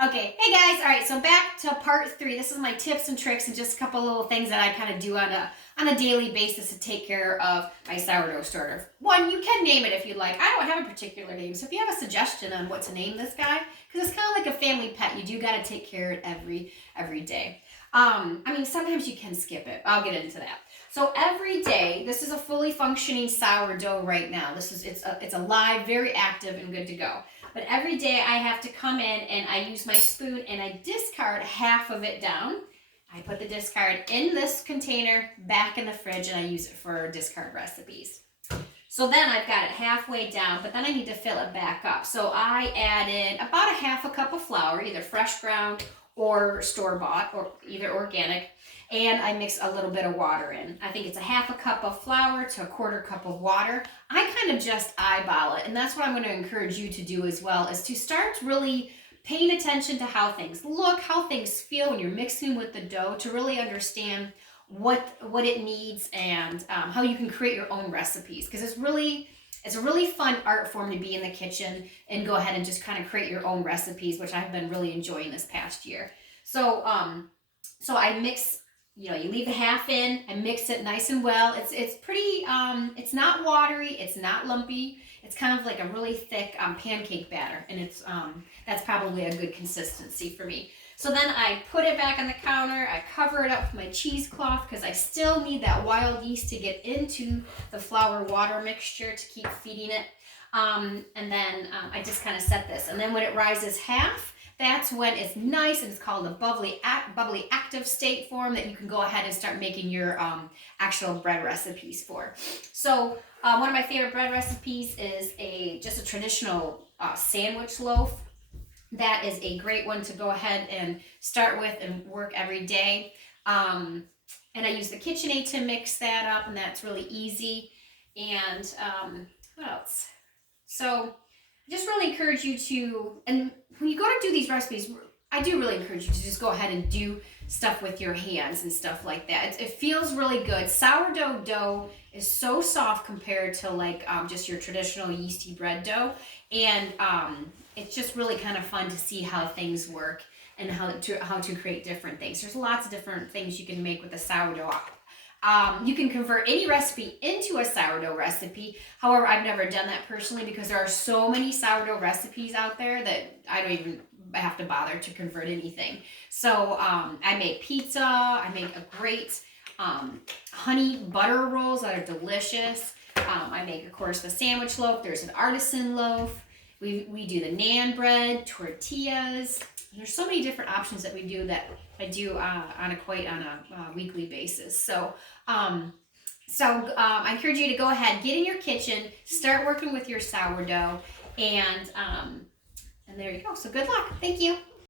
Okay, hey guys. All right, so back to part 3. This is my tips and tricks and just a couple little things that I kind of do on a daily basis to take care of my sourdough starter. One, you can name it if you'd like. I don't have a particular name, so if you have a suggestion on what to name this guy, because it's kind of like a family pet, you do got to take care of it every day. I mean, sometimes you can skip it. I'll get into that. So every day, this is a fully functioning sourdough right now. It's alive, very active, and good to go. But every day I have to come in and I use my spoon and I discard half of it down. I put the discard in this container back in the fridge and I use it for discard recipes. So then I've got it halfway down, but then I need to fill it back up. So I added about a half a cup of flour, either fresh ground or store-bought, or either organic, and I mix a little bit of water in. I think it's a half a cup of flour to a quarter cup of water. I kind of just eyeball it, and that's what I'm going to encourage you to do as well, is to start really paying attention to how things look, how things feel when you're mixing with the dough, to really understand what it needs and how you can create your own recipes, because it's a really fun art form to be in the kitchen and go ahead and just kind of create your own recipes, which I've been really enjoying this past year. So I mix, you leave the half in, I mix it nice and well. It's pretty, it's not watery, it's not lumpy. It's kind of like a really thick pancake batter, and that's probably a good consistency for me. So then I put it back on the counter, I cover it up with my cheesecloth because I still need that wild yeast to get into the flour water mixture to keep feeding it. And then I just kind of set this. And then when it rises half, that's when it's nice, and it's called a bubbly active state form that you can go ahead and start making your actual bread recipes for. So one of my favorite bread recipes is just a traditional sandwich loaf. That is a great one to go ahead and start with and work every day. And I use the KitchenAid to mix that up, and that's really easy. And what else? So I just really encourage you to, and when you go to do these recipes, I do really encourage you to just go ahead and do stuff with your hands and stuff like that. It feels really good. Sourdough dough is so soft compared to like just your traditional yeasty bread dough. And it's just really kind of fun to see how things work and how to create different things. There's lots of different things you can make with the sourdough. You can convert any recipe into a sourdough recipe. However, I've never done that personally because there are so many sourdough recipes out there that I don't even have to bother to convert anything. So I make pizza. I make a great honey butter rolls that are delicious. I make, of course, the sandwich loaf. There's an artisan loaf. We do the naan bread, tortillas. There's so many different options that we do that I do on a weekly basis. So I encourage you to go ahead, get in your kitchen, start working with your sourdough, and there you go. So good luck. Thank you.